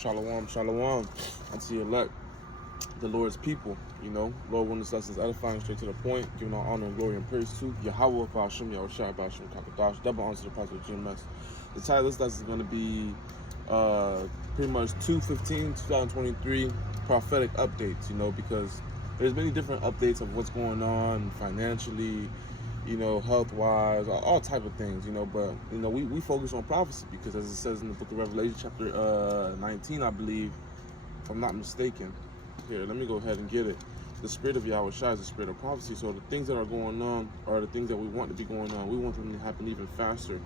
Shalom, shalom. Unto your elect, the Lord's people. Lord, when this lesson is edifying, straight to the point, giving all honor and glory and praise to Yahweh, Ba'ashim, Yahushua, Ba'ashim, Kakadash, double honor to the Prophet of GMS. The title of this lesson is going to be pretty much 2/15/2023 prophetic updates, because there's many different updates of what's going on financially, health-wise, all type of things, but, we focus on prophecy because, as it says in the book of Revelation, chapter 19, I believe, if I'm not mistaken. Here, let me go ahead and get it. The spirit of Yahushua is the spirit of prophecy, so the things that are going on are the things that we want to be going on. We want them to happen even faster.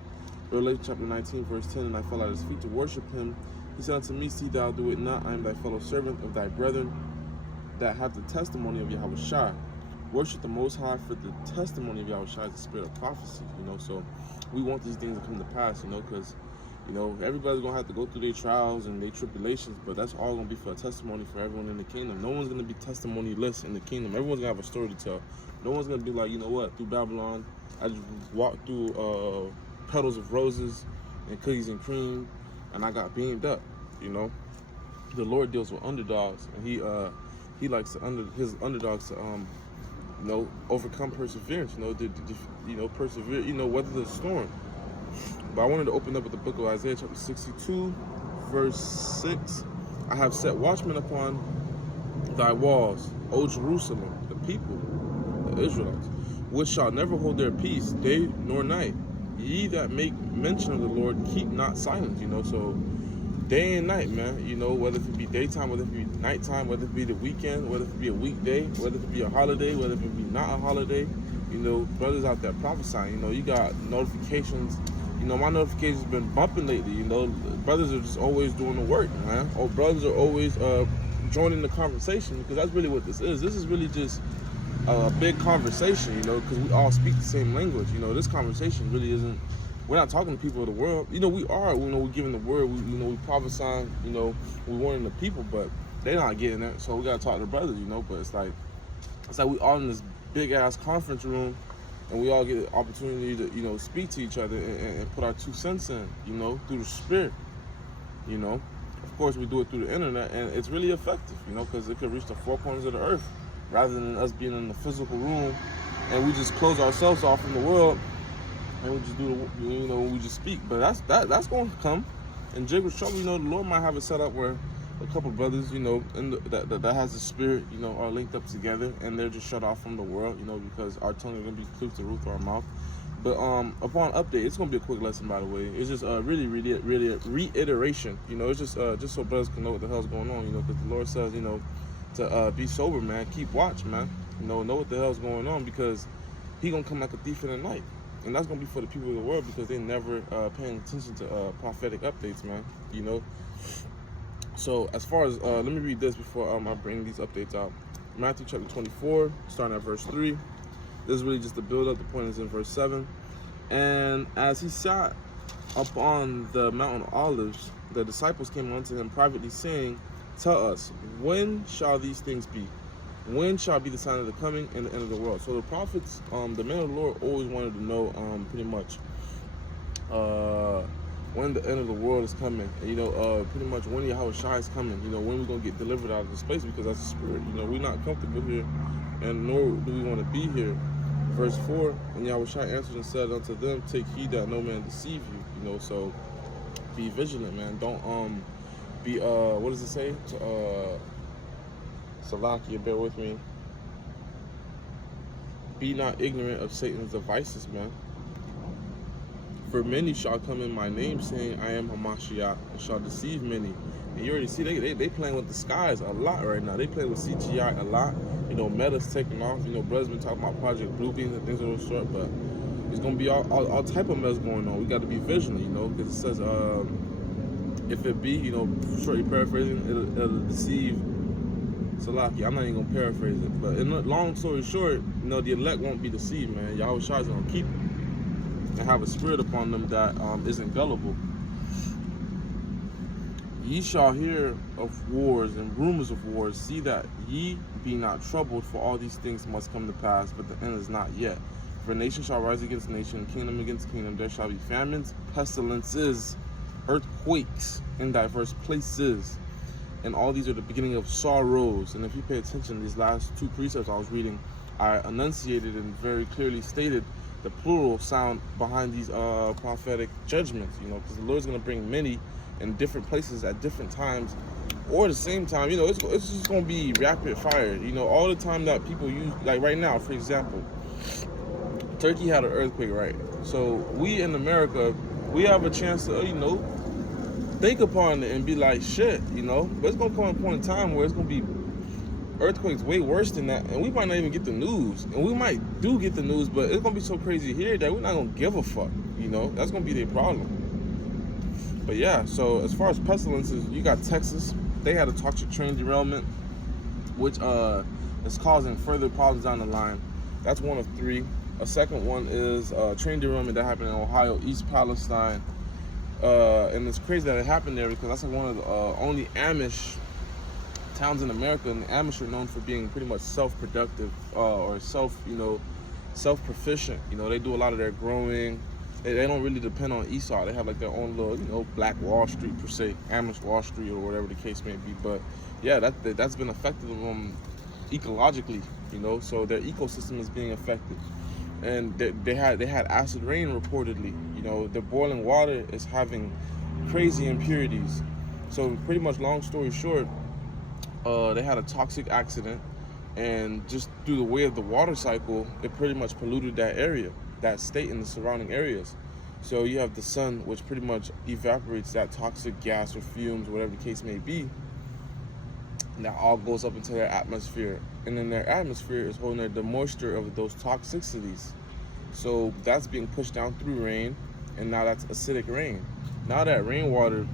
Revelation chapter 19, verse 10, and I fell at his feet to worship him. He said unto me, see thou do it not, I am thy fellow servant of thy brethren that have the testimony of Yahushua. Worship the Most High, for the testimony of Yahushua is the spirit of prophecy, so we want these things to come to pass, because, everybody's going to have to go through their trials and their tribulations, but that's all going to be for a testimony for everyone in the kingdom. No one's going to be testimony-less in the kingdom. Everyone's going to have a story to tell. No one's going to be like, through Babylon, I just walked through petals of roses and cookies and cream, and I got beamed up, The Lord deals with underdogs, and he likes his underdogs to, overcome perseverance, persevere, weather the storm. But I wanted to open up with the book of Isaiah chapter 62, verse 6. I have set watchmen upon thy walls, O Jerusalem, the people, the Israelites, which shall never hold their peace, day nor night. Ye that make mention of the Lord, keep not silent, so day and night, man, whether it be daytime, whether it be nighttime, whether it be the weekend, whether it be a weekday, whether it be a holiday, whether it be not a holiday, brothers out there prophesying, you got notifications, my notifications been bumping lately, brothers are just always doing the work, man, or brothers are always joining the conversation, because that's really what this is. This is really just a big conversation, because we all speak the same language. This conversation really isn't, we're not talking to people of the world. We are, we're giving the word, we prophesying, we warning the people, but they're not getting it, so we gotta talk to the brothers, but it's like we all in this big ass conference room, and we all get the opportunity to, speak to each other and put our 2 cents in, through the spirit, Of course, we do it through the internet, and it's really effective, because it could reach the 4 corners of the earth, rather than us being in the physical room, and we just close ourselves off from the world, and we just do the, we just speak. But that's going to come. And Jacob's trouble, the Lord might have it set up where a couple of brothers, that has the spirit, are linked up together, and they're just shut off from the world, because our tongue is going to be cleaved to the roof of our mouth. But upon update, it's going to be a quick lesson, by the way. It's just really a reiteration, it's just so brothers can know what the hell's going on, because the Lord says, to be sober, man, keep watch, man, know what the hell's going on, because he going to come like a thief in the night. And that's going to be for the people of the world, because they never paying attention to prophetic updates, man, So as far as, let me read this before I bring these updates out. Matthew chapter 24, starting at verse 3. This is really just the build up. The point is in verse 7. And as he sat upon the mountain of Olives, the disciples came unto him privately, saying, tell us, when shall these things be? When shall be the sign of the coming and the end of the world? So the prophets, the men of the Lord always wanted to know pretty much when the end of the world is coming. And, pretty much when Yahushua is coming, when we're going to get delivered out of this place, because that's the spirit. We're not comfortable here, and nor do we want to be here. Verse 4, and Yahushua answered and said unto them, take heed that no man deceive you. So be vigilant, man. Don't be what does it say? Salakia, bear with me. Be not ignorant of Satan's devices, man. For many shall come in my name, saying, I am Hamashiach, and shall deceive many. And you already see they playing with the skies a lot right now. They playing with CGI a lot. Meta's taking off. Brothers been talking about Project Bluebeam and things of those sort, but it's gonna be all type of mess going on. We got to be vigilant, because it says, if it be, shortly paraphrasing, it'll deceive. Salaki, I'm not even gonna paraphrase it, but in long story short, the elect won't be deceived, man. Yahushua is gonna keep them and have a spirit upon them that isn't gullible. Ye shall hear of wars and rumors of wars. See that ye be not troubled, for all these things must come to pass, but the end is not yet. For nation shall rise against nation, kingdom against kingdom. There shall be famines, pestilences, earthquakes in diverse places. And all these are the beginning of sorrows. And if you pay attention, these last two precepts I was reading, I enunciated and very clearly stated the plural sound behind these prophetic judgments, because the Lord's going to bring many in different places at different times or the same time. It's just going to be rapid fire. All the time that people use, like right now, for example, Turkey had an earthquake, right? So we in America, we have a chance to, think upon it and be like, shit, but it's going to come a point in time where it's going to be earthquakes way worse than that, and we might not even get the news, and we might do get the news, but it's going to be so crazy here that we're not going to give a fuck, that's going to be their problem. But yeah, so as far as pestilences, you got Texas. They had a toxic train derailment, which is causing further problems down the line. That's one of three. A second one is train derailment that happened in Ohio, East Palestine. And it's crazy that it happened there because that's like one of the only Amish towns in America, and the Amish are known for being pretty much self-productive or self-proficient. They do a lot of their growing. They don't really depend on Esau. They have like their own little, Black Wall Street per se, Amish Wall Street or whatever the case may be. But yeah, that's been affected ecologically, so their ecosystem is being affected. And they had acid rain reportedly. The boiling water is having crazy impurities. So pretty much, long story short, they had a toxic accident, and just through the way of the water cycle, it pretty much polluted that area, that state, and the surrounding areas. So you have the sun, which pretty much evaporates that toxic gas or fumes, whatever the case may be, and that all goes up into their atmosphere. And then their atmosphere is holding the moisture of those toxicities. So that's being pushed down through rain, and now that's acidic rain. Now that rainwater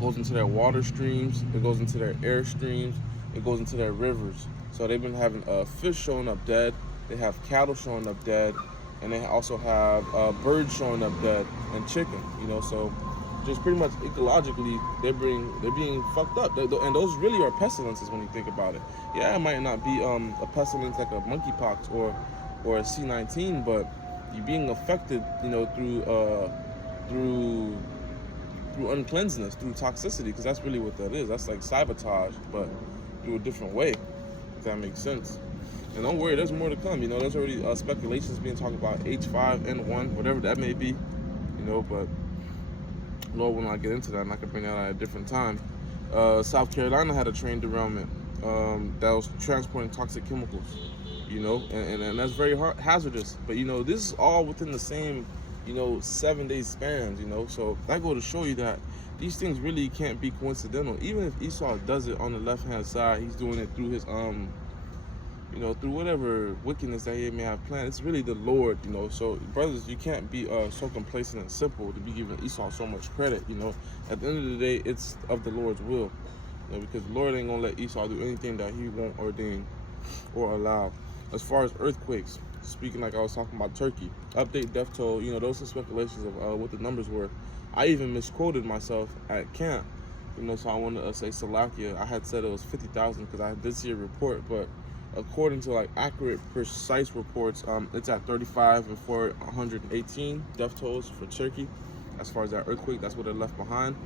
goes into their water streams, it goes into their air streams, it goes into their rivers. So they've been having fish showing up dead, they have cattle showing up dead, and they also have birds showing up dead, and chicken. So just pretty much ecologically, they're being fucked up. And those really are pestilences when you think about it. Yeah, it might not be a pestilence like a monkeypox or a C-19, but you're being affected, through uncleanness, through toxicity, because that's really what that is. That's like sabotage, but through a different way, if that makes sense. And don't worry, there's more to come. There's already speculations being talked about H5N1, whatever that may be, but Lord will not get into that, and I can bring that out at a different time. South Carolina had a train derailment that was transporting toxic chemicals, and that's very hazardous. But, this is all within the same 7-day spans, so that go to show you that these things really can't be coincidental. Even if Esau does it on the left-hand side, he's doing it through his through whatever wickedness that he may have planned. It's really the Lord, so brothers, you can't be so complacent and simple to be giving Esau so much credit. At the end of the day, it's of the Lord's will, because the Lord ain't gonna let Esau do anything that he won't ordain or allow. As far as earthquakes, speaking like I was talking about Turkey, update death toll, those are speculations of what the numbers were. I even misquoted myself at camp, so I wanted to say Salakia. I had said it was 50,000 because I did see a report, but according to like accurate, precise reports, it's at 35 and 418 death tolls for Turkey. As far as that earthquake, that's what it left behind.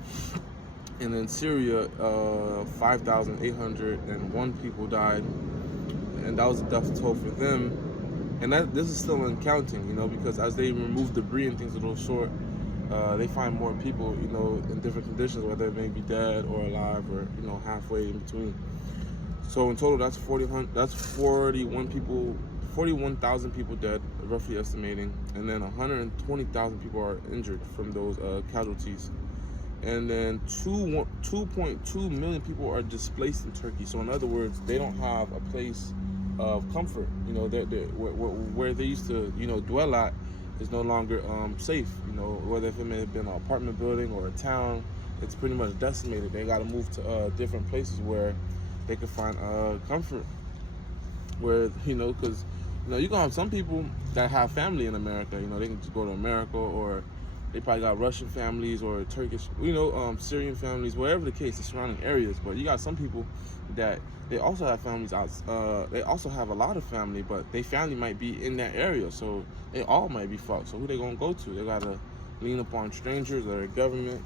And in Syria, 5,801 people died, and that was a death toll for them. And this is still in counting, because as they remove debris and things of those sort, they find more people, in different conditions, whether they may be dead or alive or, halfway in between. So in total, that's 41,000 people dead, roughly estimating, and then 120,000 people are injured from those casualties. And then 2.2 million people are displaced in Turkey. So in other words, they don't have a place of comfort. Where they used to, dwell at is no longer safe. Whether if it may have been an apartment building or a town, it's pretty much decimated. They got to move to different places where they can find comfort. Where, because, you gonna have some people that have family in America. They can just go to America, or they probably got Russian families or Turkish, Syrian families, wherever the case, the surrounding areas. But you got some people that they also have families out. They also have a lot of family, but their family might be in that area, so they all might be fucked. So who they gonna go to? They gotta lean upon strangers or the government,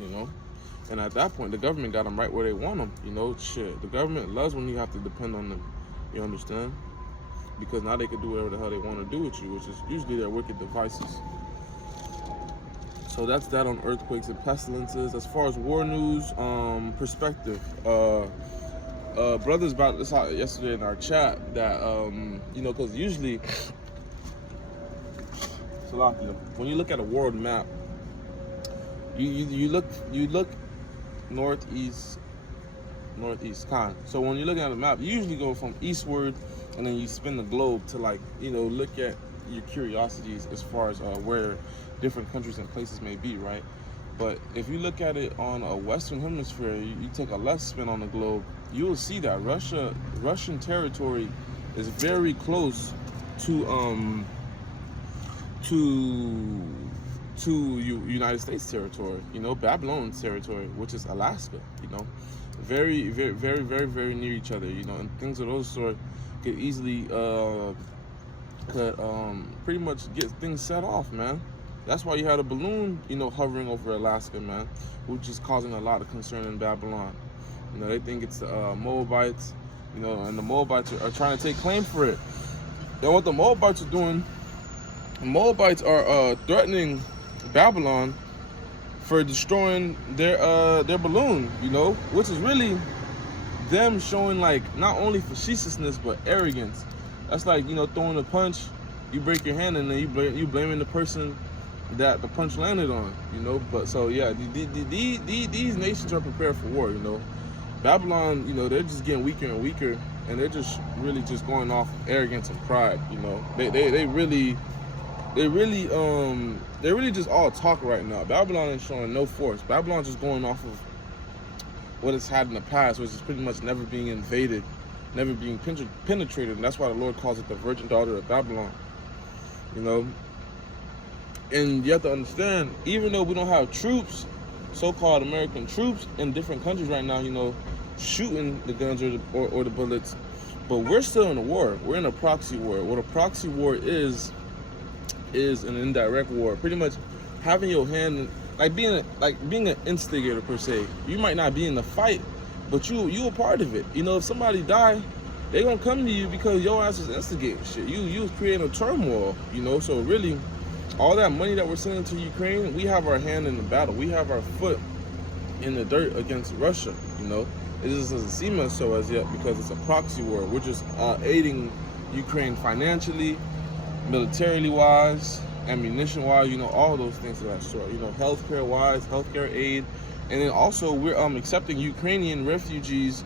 you know. And at that point, the government got them right where they want them, you know. Shit, the government loves when you have to depend on them, you understand? Because now they can do whatever the hell they want to do with you, which is usually their wicked devices. So that's that on earthquakes and pestilences. As far as war news perspective, brothers brought this out yesterday in our chat that you know, because usually, Salakia, when you look at a world map, you look northeast, kind. So when you're looking at a map, you usually go from eastward, and then you spin the globe to, like, you know, look at your curiosities as far as where different countries and places may be, right? But if you look at it on a Western hemisphere, you take a left spin on the globe, you will see that Russian territory is very close to United States territory, you know, Babylon's territory, which is Alaska, you know, very, very, very, very, very near each other, you know, and things of those sort could easily pretty much get things set off, man. That's why you had a balloon, you know, hovering over Alaska, man, which is causing a lot of concern in Babylon. You know, they think it's the Moabites, you know, and the Moabites are trying to take claim for it. And what the Moabites are doing, the Moabites are threatening Babylon for destroying their balloon, you know, which is really them showing, like, not only facetiousness but arrogance. That's like, you know, throwing a punch, you break your hand, and then you blaming the person that the punch landed on, you know. But so yeah, these nations are prepared for war, you know. Babylon, you know, they're just getting weaker and weaker, and they're just really just going off arrogance and pride, you know. They really just all talk right now. Babylon ain't showing no force. Babylon's just going off of what it's had in the past, which is pretty much never being invaded, never being penetrated, and that's why the Lord calls it the virgin daughter of Babylon, you know. And you have to understand, even though we don't have troops, so-called American troops in different countries right now, you know, shooting the guns or the bullets, but we're still in a war. We're in a proxy war. What a proxy war is an indirect war. Pretty much having your hand, like being an instigator per se. You might not be in the fight, but you a part of it. You know, if somebody die, they gonna come to you because your ass is instigating shit. You was creating a turmoil, you know. So really, all that money that we're sending to Ukraine, we have our hand in the battle. We have our foot in the dirt against Russia, you know. It just doesn't seem as so as yet because it's a proxy war. We're just aiding Ukraine financially, militarily wise, ammunition wise, you know, all those things of that sort. You know, healthcare wise, healthcare aid. And then also we're accepting Ukrainian refugees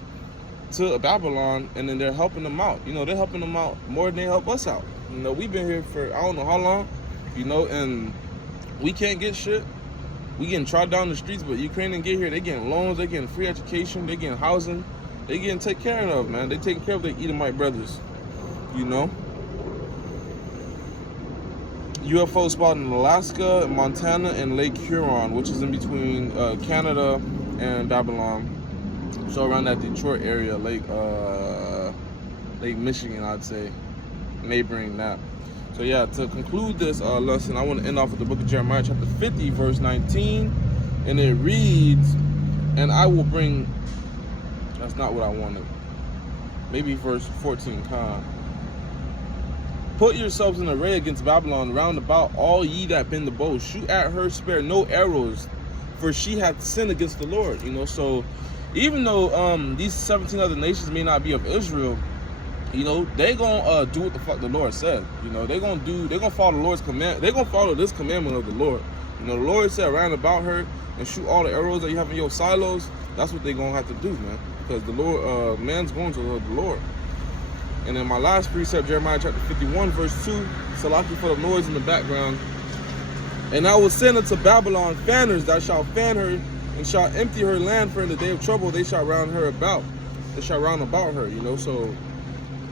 to Babylon, and then they're helping them out. You know, they're helping them out more than they help us out. You know, we've been here for I don't know how long, you know, and we can't get shit. We getting trod down the streets, but Ukrainians get here, they getting loans, they getting free education, they getting housing, they getting taken care of, man. They taking care of their Edomite brothers, you know. UFO spotted in Alaska, Montana, and Lake Huron, which is in between Canada and Babylon. So around that Detroit area, Lake Michigan, I'd say, neighboring that. So yeah, to conclude this lesson, I want to end off with the book of Jeremiah, chapter 50, verse 19. And it reads, and I will bring, that's not what I wanted. Maybe verse 14, put yourselves in array against Babylon round about, all ye that bend the bow. Shoot at her, spare no arrows, for she hath sinned against the Lord. You know, so even though these 17 other nations may not be of Israel, you know, they gonna do what the fuck the Lord said. You know, they're gonna follow the Lord's command. They're gonna follow this commandment of the Lord. You know, the Lord said round about her and shoot all the arrows that you have in your silos. That's what they're gonna have to do, man. Because the Lord, man's going to love the Lord. And then my last precept, Jeremiah chapter 51, verse 2, Salaki for the noise in the background. And I will send unto Babylon fanners that shall fan her and shall empty her land, for in the day of trouble they shall round her about. They shall round about her, you know. So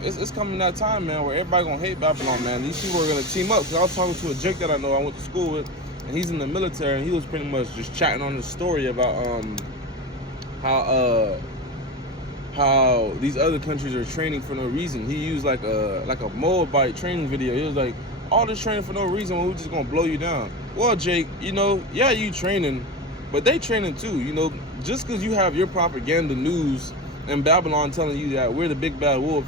it's coming that time, man, where everybody gonna hate Babylon, man. These people are gonna team up. Cause I was talking to a Jake that I know I went to school with, and he's in the military, and he was pretty much just chatting on his story about how these other countries are training for no reason. He used like a Moabite training video. He was like, all this training for no reason when we're just gonna blow you down. Well, Jake, you know, yeah, you training, But they training too, you know. Just because you have your propaganda news in Babylon telling you that we're the big bad wolf,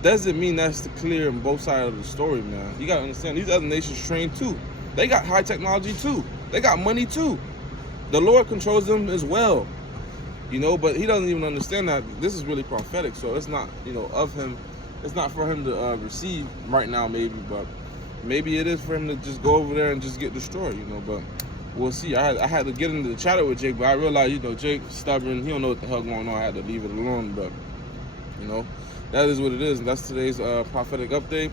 doesn't mean that's the clear on both sides of the story, man. You gotta understand, these other nations train too. They got high technology too. They got money too. The Lord controls them as well, you know. But he doesn't even understand that this is really prophetic. So it's not, you know, of him. It's not for him to receive right now, maybe, but maybe it is for him to just go over there and just get destroyed, you know. But we'll see. I had to get into the chatter with Jake, but I realized, you know, Jake's stubborn. He don't know what the hell going on. I had to leave it alone, but, you know, that is what it is. And that's today's prophetic update.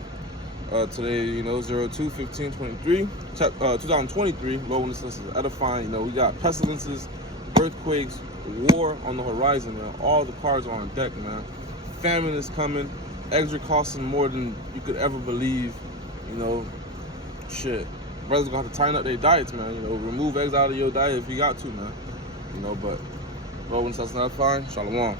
Today, you know, 02/15/23, 2023. Lord, when this is edifying, you know, we got pestilences, earthquakes, war on the horizon, man. All the cards are on deck, man. Famine is coming. Eggs are costing more than you could ever believe, you know. Shit. Brothers gonna have to tighten up their diets, man. You know, remove eggs out of your diet if you got to, man. You know, but Lord, when that's not fine, shalom.